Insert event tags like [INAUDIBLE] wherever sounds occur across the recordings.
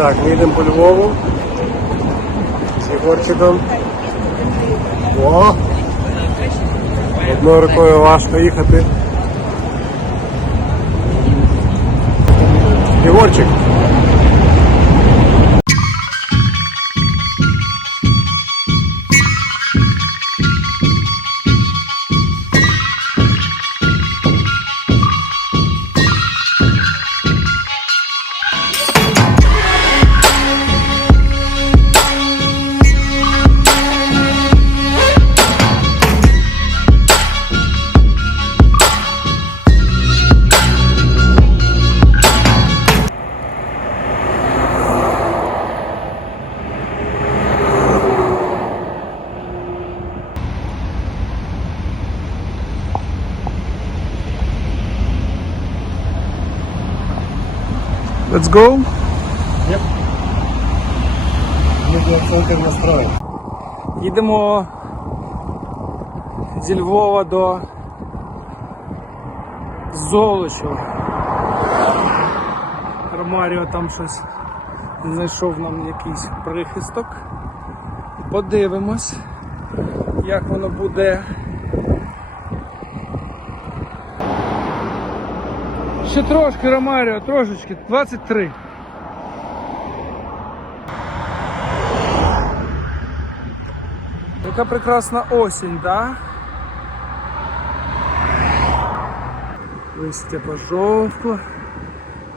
Так, ми йдемо по Львову. З Єгорчиком. О! Одною рукою важко їхати. Єгорчик. Let's go. Медіацентр настроєн. Їдемо зі Львова до Золочева. Ромаріо там щось знайшов нам якийсь прихисток. Подивимось, як воно буде. Ще трошки, Ромаріо, трошечки, 23. Яка прекрасна осінь, да? Листя пожовкло,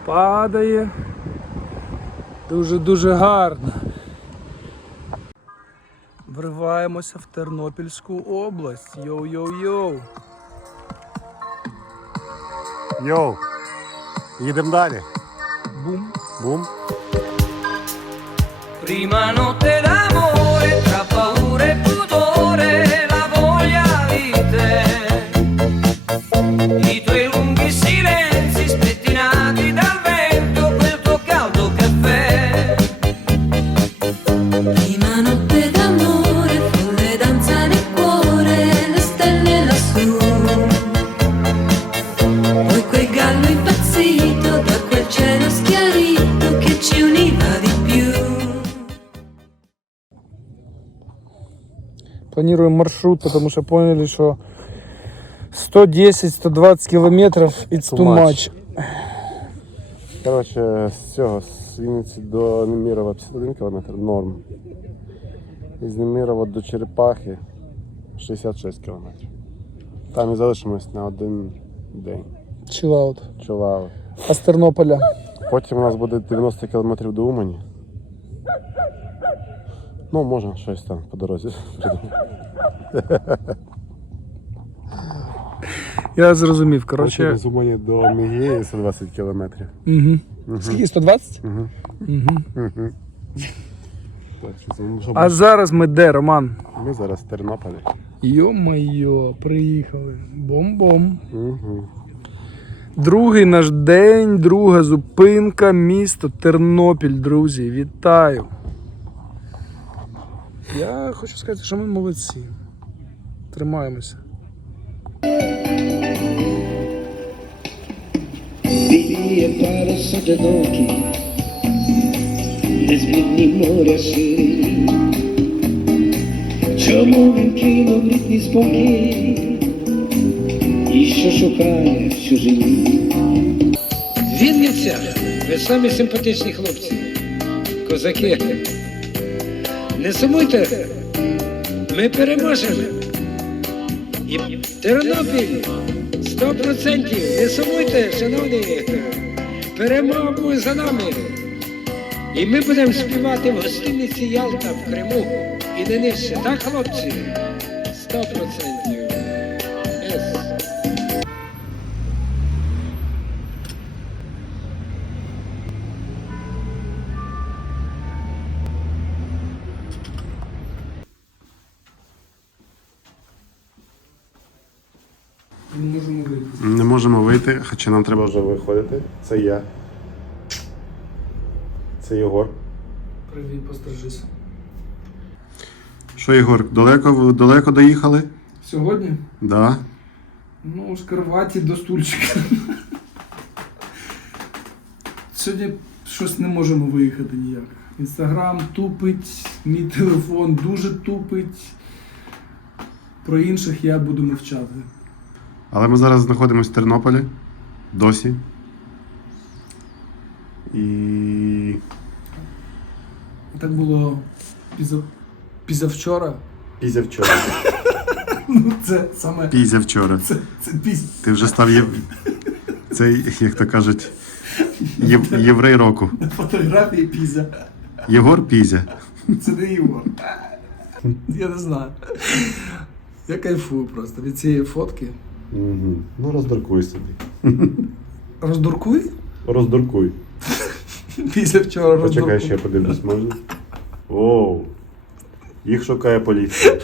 падає. Дуже-дуже гарно. Вриваємося в Тернопільську область. Йоу-йоу-йоу. Йоу. Їдемо далі. Бум. Бум. Prima notte d'amore, tra paura e pudore, Планируем маршрут, потому что поняли, что 110-120 километров it's too much. Коротше, з цього, з Вінниці до Немірова 51 км норм. І з Немірова до Черепахи 66 км. Там і залишимось на один день. Out. Чолао. А з Тернополя? Потім у нас буде 90 км до Умані. Ну, можна щось там по дорозі. Я зрозумів. Коротше, з Умані до Мігії 120 км. угу. скільки 120? Угу. Угу. Так, що це, ну, А зараз ми де, Роман? Ми зараз в Тернополі. Йо-майо, приїхали. Бом-бом. Угу. Другий наш день, друга зупинка, місто Тернопіль, друзі. Вітаю. Я хочу сказати, що ми молодці. Тримаємося. Le моря сині, чому він кинув рідний спокій, і що шукає в чужині. Вінниця, ви самі симпатичні хлопці, козаки. Не сумуйте, ми переможемо. І Тернопіль 100% не сумуйте, шановні. Перемога буде за нами. І ми будемо співати в гостиниці Ялта в Криму. І не нижче, так, хлопці? 100%. Можемо вийти, хоча нам треба вже виходити. Це я. Це Єгор. Привіт, постережись. Що, Єгор, далеко, далеко доїхали? Сьогодні? Да. Ну, з кроваті до стульчика. Сьогодні щось не можемо виїхати ніяк. Інстаграм тупить, мій телефон дуже тупить. Про інших я буду мовчати. Але ми зараз знаходимося в Тернополі. Досі. І. Так було піза... пізавчора. Пізя. [LAUGHS] Ну, це саме Пізя вчора. це, це пізь. Ти вже став єв... цей, як то кажуть, єв... єврей року. Фотографії піза. Єгор Пізя. Це не Ігор. Я не знаю. Я кайфую просто від цієї фотки. Угу. Ну роздуркуй собі. [LAUGHS] Роздуркуй? Роздуркуй. [LAUGHS] Після вчора Почекай, роздуркуй. ще подивлюсь, можна? Оу. Їх шукає поліція.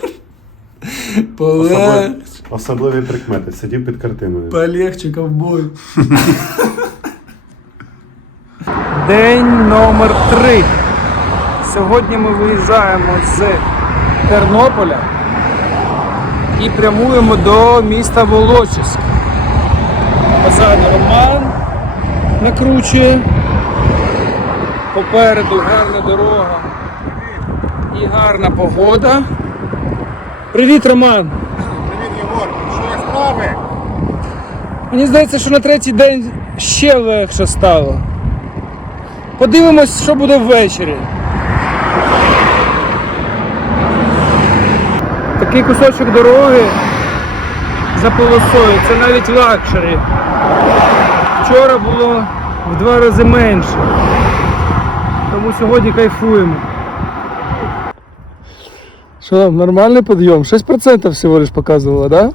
Полег... Особливі, особливі прикмети. Сидів під картиною. Полегче, ковбой. [LAUGHS] День номер три. Сьогодні ми виїжджаємо з Тернополя і прямуємо до міста Волочиськ. Позаду Роман накручує. Попереду гарна дорога і гарна погода. Привіт, Роман! Привіт, Єгор. Що є справи? Мені здається, що на третій день ще легше стало. Подивимось, що буде ввечері. Такий кусочок дороги за полосою. Це навіть лакшері. Вчора було в два рази менше. Тому сьогодні кайфуємо. Що там, нормальний підйом? 6% всього лиш показувало, так? Да?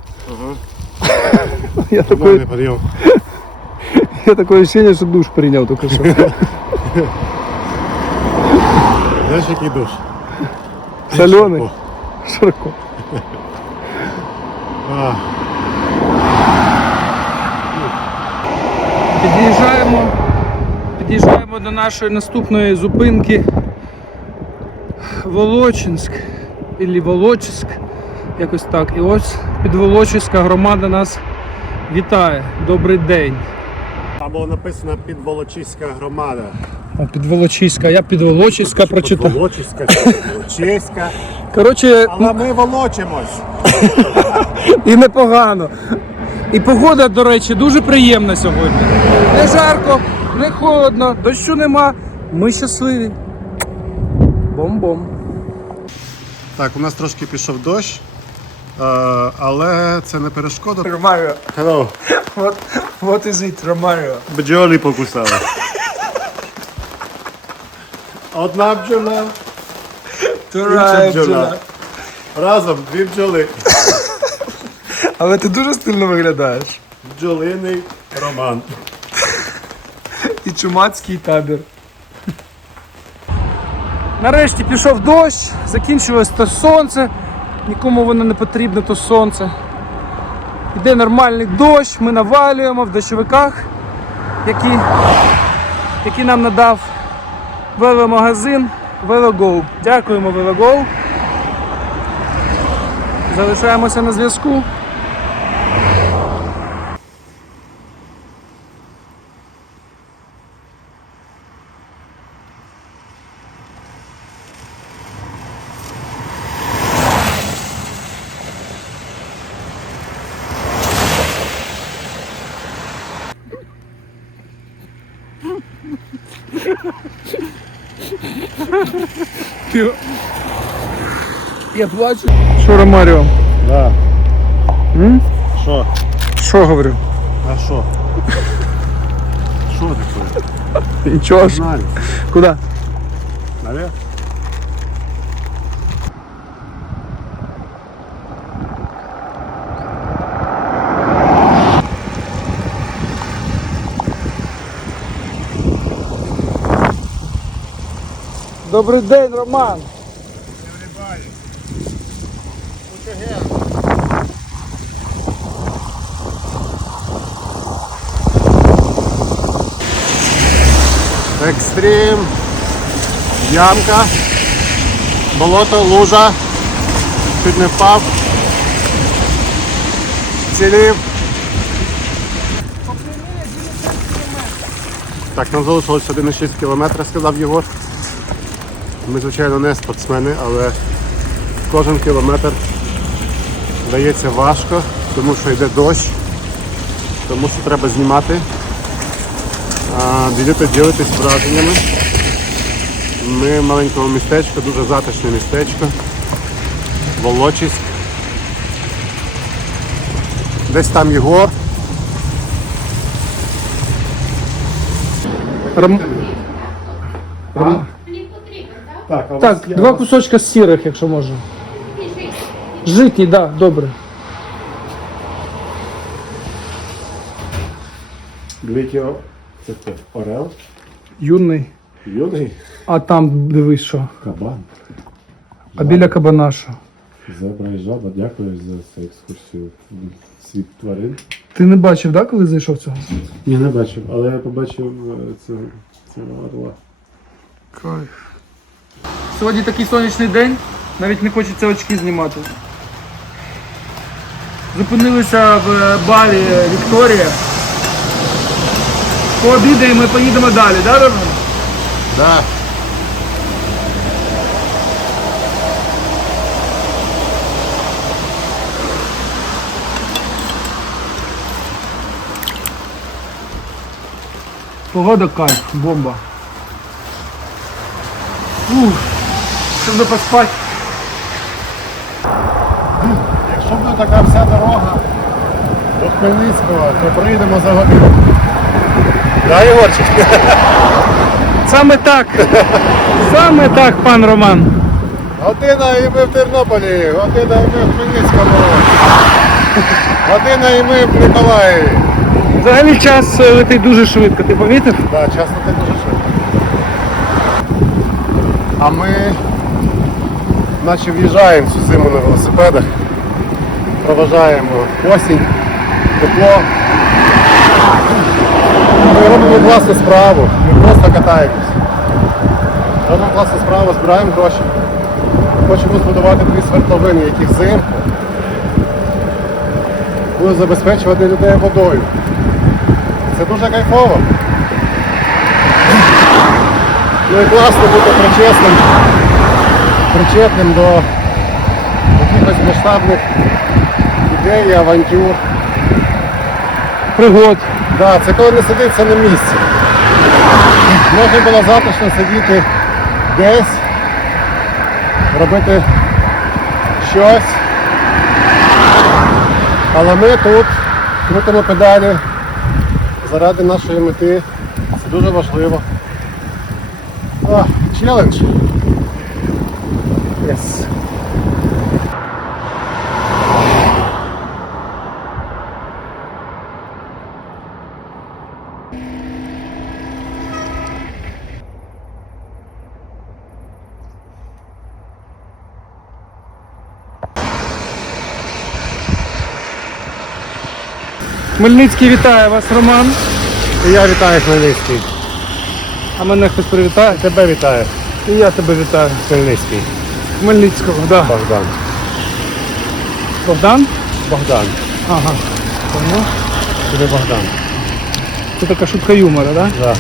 Я такой, подйом. я такое ощущение, что душ принял только что. Знаєш, який душ? Соленый. Широко. Під'їжджаємо. Під'їжджаємо до нашої наступної зупинки. Волочинськ. Ілі Волочиськ. Якось так. І ось під Волочиська громада нас вітає. Добрий день. Там було написано підволочиська громада. О, під Волочиська. Я під Волочиська прочитав. Волочиська, Волочиська. Коротше, Але ми волочимось. [LAUGHS] І непогано. І погода, до речі, дуже приємна сьогодні. Не жарко, не холодно, дощу нема. Ми щасливі. Бом-бом. Так, у нас трошки пішов дощ, е, але це не перешкода. Ромаріо, Hello. what, what is it, Ромаріо? Бджоли покусали. Одна бджола, інша бджола. Разом дві бджоли. [LAUGHS] Але ти дуже стильно виглядаєш. Бджолиний роман. І чумацький табір. Нарешті пішов дощ, закінчилось то сонце. Нікому воно не потрібно, то сонце. Іде нормальний дощ, ми навалюємо в дощовиках, які, які нам надав веломагазин VeloGo. Дякуємо VeloGo. Залишаємося на зв'язку. Я плачу. Що, Ромаріо? Да. М? Що? Що говорю? А що? Що таке? Нічого. Куди? Наверх? Добрий день, Роман. Екстрім. Ямка. Болото, лужа. Чуть не впав. Цілів. Так, нам залишилось 1,6 кілометра, сказав Єгор. Ми, звичайно, не спортсмени, але кожен кілометр дається важко, тому що йде дощ, тому що треба знімати. Ділити, ділитись враженнями. Ми в маленькому містечку, дуже затишне містечко. Волочиськ. Десь там Єгор. Ром... Так, а у Так, два кусочка сірих, якщо можна. Житній, так, да, добре. Глікіо. Це хто? Орел? Юний. Юний? А там дивись що. Кабан. А біля кабана що? Зебра і жаба, дякую за цю екскурсію світ тварин. Ти не бачив, да, коли зайшов цього? Ні, не бачив, але я побачив е, цього, цього орла. Кайф. Сьогодні такий сонячний день, навіть не хочеться очки знімати. Зупинилися в е, барі Вікторія. Пообідаємо і поїдемо далі, да, Роман? Да. Погода кайф, бомба. Ух, щоб поспати. Якщо буде така вся дорога до Хмельницького, то приїдемо за годину. Да, Єгорчик? Саме так. Саме так, пан Роман. Година і ми в Тернополі, година і ми в Хмельницькому. Година і ми в Миколаєві. Взагалі час е, летить дуже швидко, ти помітив? Так, час летить дуже швидко. А ми наче в'їжджаємо цю зиму на велосипедах. Проважаємо осінь, тепло. Ми робимо класну справу, ми просто катаємось. Робимо класну справу, збираємо гроші. Хочемо збудувати дві свердловини, які взимку будуть забезпечувати людей водою. Це дуже кайфово. Ну і класно бути причесним, причетним до якихось масштабних ідей, авантюр. Пригод. Да, це коли не сидиться на місці. Можна було затишно сидіти десь, робити щось. Але ми тут крутимо педалі заради нашої мети. Це дуже важливо. О, челендж. Хмельницький вітає вас, Роман. І я вітаю Хмельницький. А мене хтось привітає. Тебе вітаю, І я тебе вітаю. Хмельницький. Хмельницького, да. Богдан. Богдан? Богдан. Ага. Понял. Тобі Богдан. Це така шутка юмора, да? Да.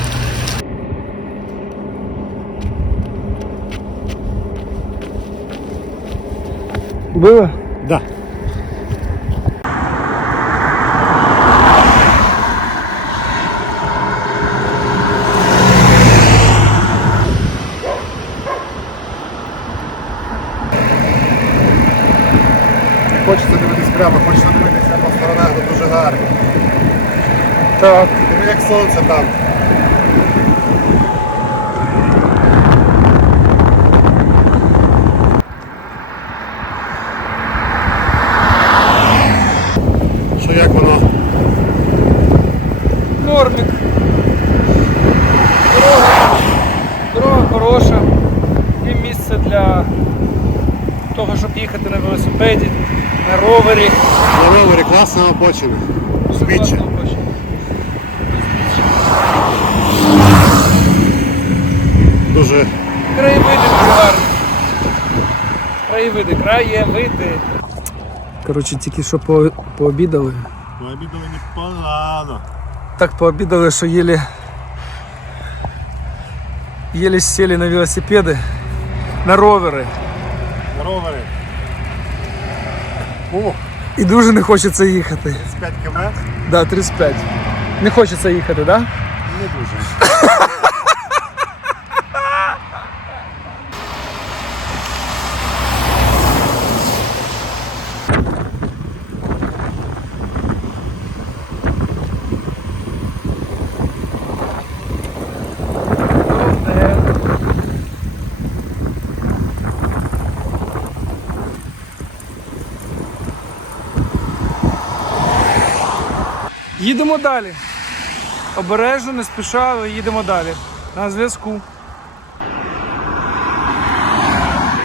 Було? Да. Хочеться дивитися прямо, хочеться дивитися по сторонах, де дуже гарно. Так. Диви, як сонце там. Що як воно? Нормік. Дорога. Дорога хороша. Є місце для того, щоб їхати на велосипеді, на ровері. На ровері класно опочено. Збіччя. Дуже Краєвиди гарні. Краєвиди, краєвиди. Коротше, тільки що по, пообідали. пообідали непогано. Так пообідали, що їлі Єлі сіли на велосипеди, на ровери. Ровери. О, І дуже не хочеться їхати. 5 км. Да, 35. Не хочеться їхати, да? Не дуже. [LAUGHS] Їдемо далі. Обережно, не спіша, але їдемо далі. На зв'язку.